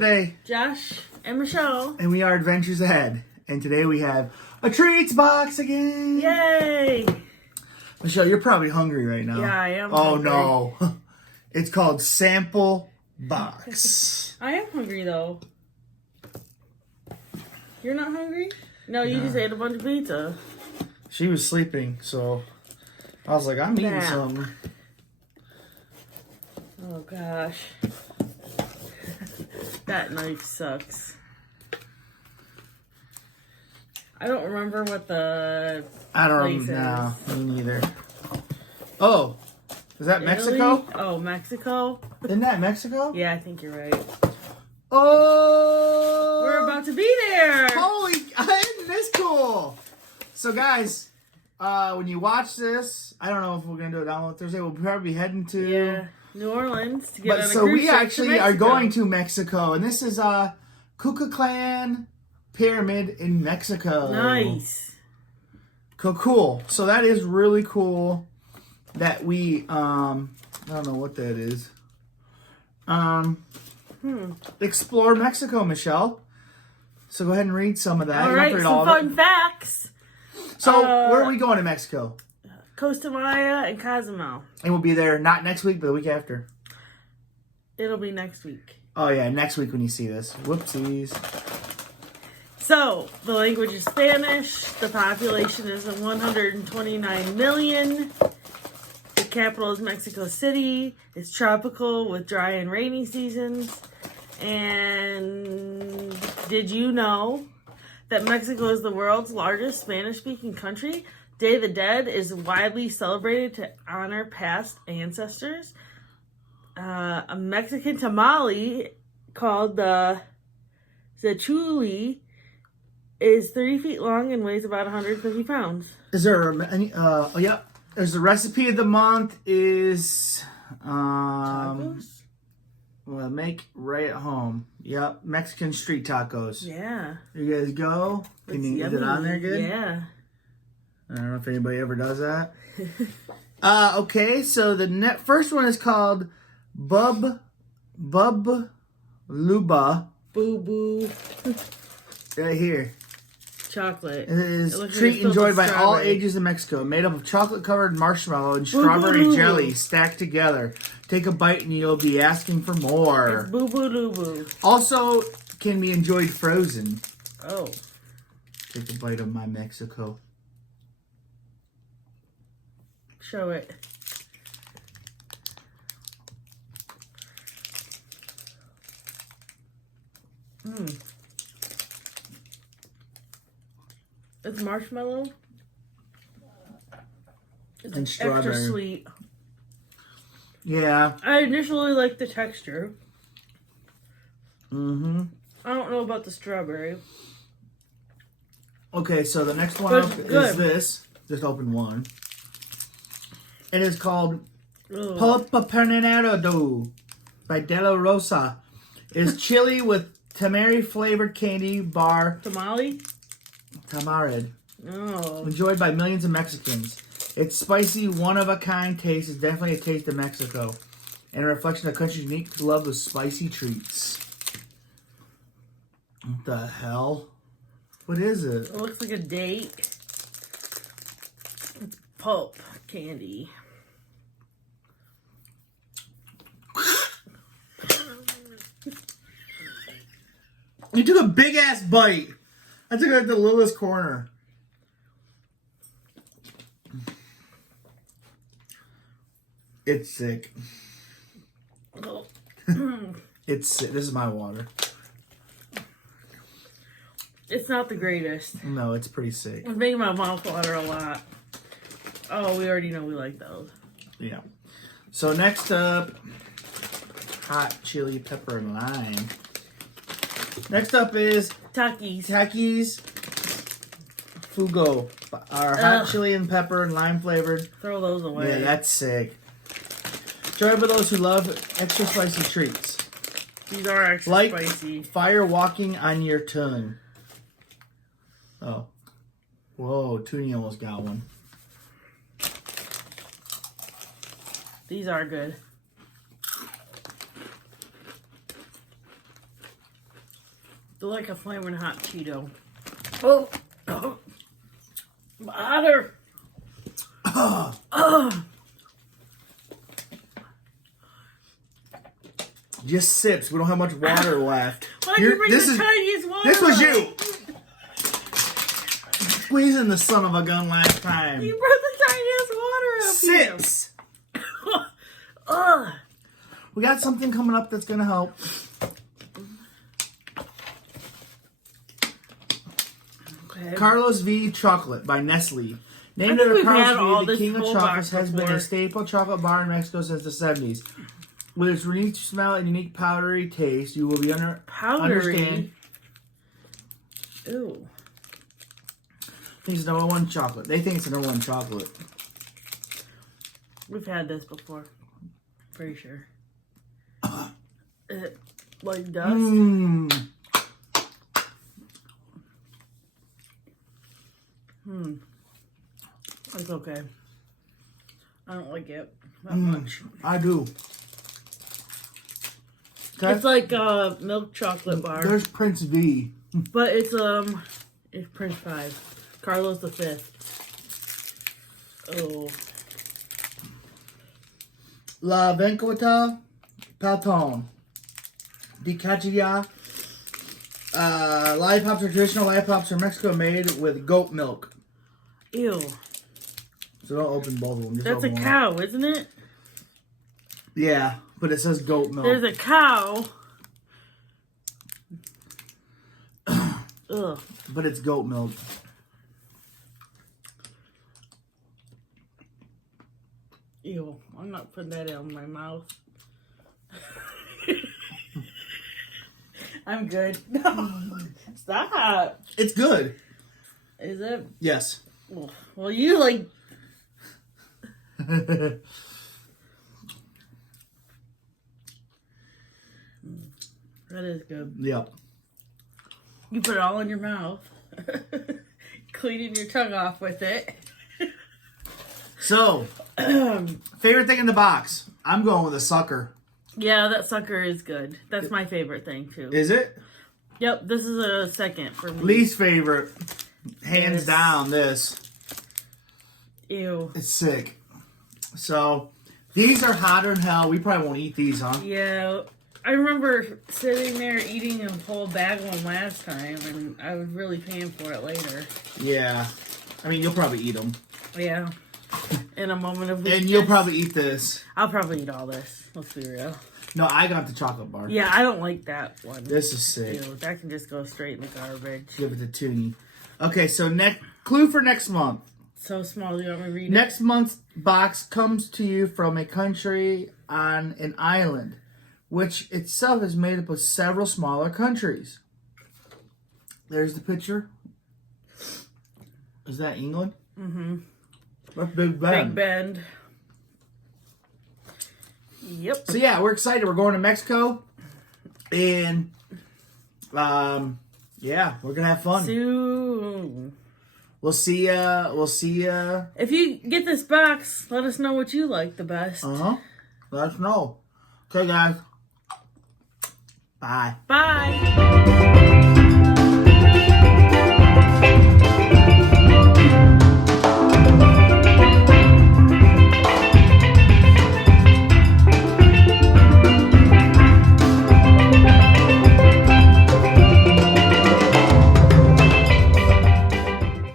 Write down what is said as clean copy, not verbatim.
today? Josh and Michelle. And we are Adventures Ahead. And today we have a treats box again. Yay! Michelle, you're probably hungry right now. Yeah, I am. Oh, hungry. no. It's called Sample Box. I am hungry, though. You're not hungry? No, you just ate a bunch of pizza. She was sleeping, so I was like, I'm eating Nap. something. Oh, gosh. That knife sucks. I don't remember what the I don't place know. is. Me neither. Oh, is that Italy? Mexico? Oh, Mexico? Isn't that Mexico? Yeah, I think you're right. Oh! We're about to be there! Holy, isn't this cool? So guys, when you watch this, I don't know if we're gonna do it on Thursday. We'll probably be heading to New Orleans to get But on a so cruise we ship to actually are Mexico. going to Mexico, and this is Kukulkan Pyramid in Mexico. Nice. Cool. So that is really cool that we I don't know what that is. Explore Mexico, Michelle. So go ahead and read some of that. All You don't have right, to read some all of fun it. facts. So where are we going in Mexico? Costa Maya and Cozumel. And we'll be there not next week, but the week after. It'll be next week. Oh yeah, next week when you see this. Whoopsies. So, the language is Spanish. The population is 129 million. The capital is Mexico City. It's tropical with dry and rainy seasons. And did you know that Mexico is the world's largest Spanish-speaking country? Day of the Dead is widely celebrated to honor past ancestors. A Mexican tamale called the zachuli is 30 feet long and weighs about 150 pounds. Is there any? Oh yeah. There's the recipe of the month is Tacos? well, make right at home. Yep, Mexican street tacos. Yeah. You guys go. Can you get it on there good? Yeah. I don't know if anybody ever does that. Okay, so the first one is called Bub Luba. Boo boo. Right here. Chocolate. It is It looks like treat it's filled enjoyed with by all strawberry. ages in Mexico. Made up of chocolate-covered marshmallow and Boo, boo, strawberry boo, jelly boo. stacked together. Take a bite and you'll be asking for more. It's boo boo loo boo. Also, can be enjoyed frozen. Oh. Take a bite of my Mexico. Show it. It's marshmallow. It's And strawberry. extra sweet. Yeah. I initially liked the texture. Mm-hmm. I don't know about the strawberry. Okay, so the next one But up good. is this. Just open one. It is called Ugh. Pulpa Pernado by De La Rosa. It is chili with tamari flavored candy bar Tamale? tamarind. Oh. Enjoyed by millions of Mexicans. Its spicy, one-of-a-kind taste is definitely a taste of Mexico and a reflection of the country's unique love of spicy treats. What the hell? What is it? It looks like a date. It's pulp candy. You took a big-ass bite. I took it at the littlest corner. It's sick. Oh. It's sick. This is my water. It's not the greatest. No, it's pretty sick. It's making my mouth water a lot. Oh, we already know we like those. Yeah. So next up, hot chili pepper and lime. Next up is Takis. Takis Fugo. Our hot Ugh. chili and pepper and lime flavored. Throw those away. Yeah, that's sick. Enjoyed by those who love extra spicy treats. These are extra Like spicy. fire walking on your tongue. Oh. Whoa, Toonie almost got one. These are good. They're like a flaming hot Cheeto. Oh, oh. Water. Just sips. We don't have much water left. Why'd you bring the tiniest water? This was you. Squeezing the son of a gun last time. You brought the tiniest water up Sips. here. Ugh. We got something coming up that's gonna help. Okay. Carlos V Chocolate by Nestle. Named I think after we've had all Carlos V, the this king of whole chocolates, box has been before. a staple chocolate bar in Mexico since the 70s. With its unique smell and unique powdery taste, you will be Powdery. understand. Ew. I think it's number one chocolate. They think it's the number one chocolate. We've had this before. Pretty sure. Is it like dust? Mmm. It's okay. I don't like it that much. I do. Okay. It's like a milk chocolate bar. There's Prince V. But it's Prince 5. Carlos V. Oh. La Vencuata Patón. Di Cachilla. Lollipops are traditional lollipops from Mexico made with goat milk. Ew. So don't open both of them. Just That's a open one. cow, isn't it? Yeah, but it says goat milk. There's a cow. Ugh. But it's goat milk. Ew. I'm not putting that in my mouth. I'm good. No. Stop. It's good. Is it? Yes. Well, you like. That is good. Yep. You put it all in your mouth. Cleaning your tongue off with it. So, favorite thing in the box? I'm going with a sucker. Yeah, that sucker is good. That's my favorite thing, too. Is it? Yep, this is a second for me. Least favorite. Hands Yes. down, this. Ew. It's sick. So, these are hotter than hell. We probably won't eat these, huh? Yeah, I remember sitting there eating a whole bag one last time, and I was really paying for it later. Yeah. I mean, you'll probably eat them. Yeah. In a moment of weakness. And you'll probably eat this. I'll probably eat all this. Let's be real. No, I got the chocolate bar. Yeah, I don't like that one. This is sick. Ew, that can just go straight in the garbage. Give it to Toonie. Okay, so clue for next month. So small, do you want me to read it? Next month's box comes to you from a country on an island, which itself is made up of several smaller countries. There's the picture. Is that England? Mm-hmm. That's Big Ben. Big Bend. Yep. So yeah, we're excited. We're going to Mexico, and yeah, we're gonna have fun. Soon. We'll see ya. We'll see ya. If you get this box, let us know what you like the best. Let us know. Okay, guys. Bye. Bye.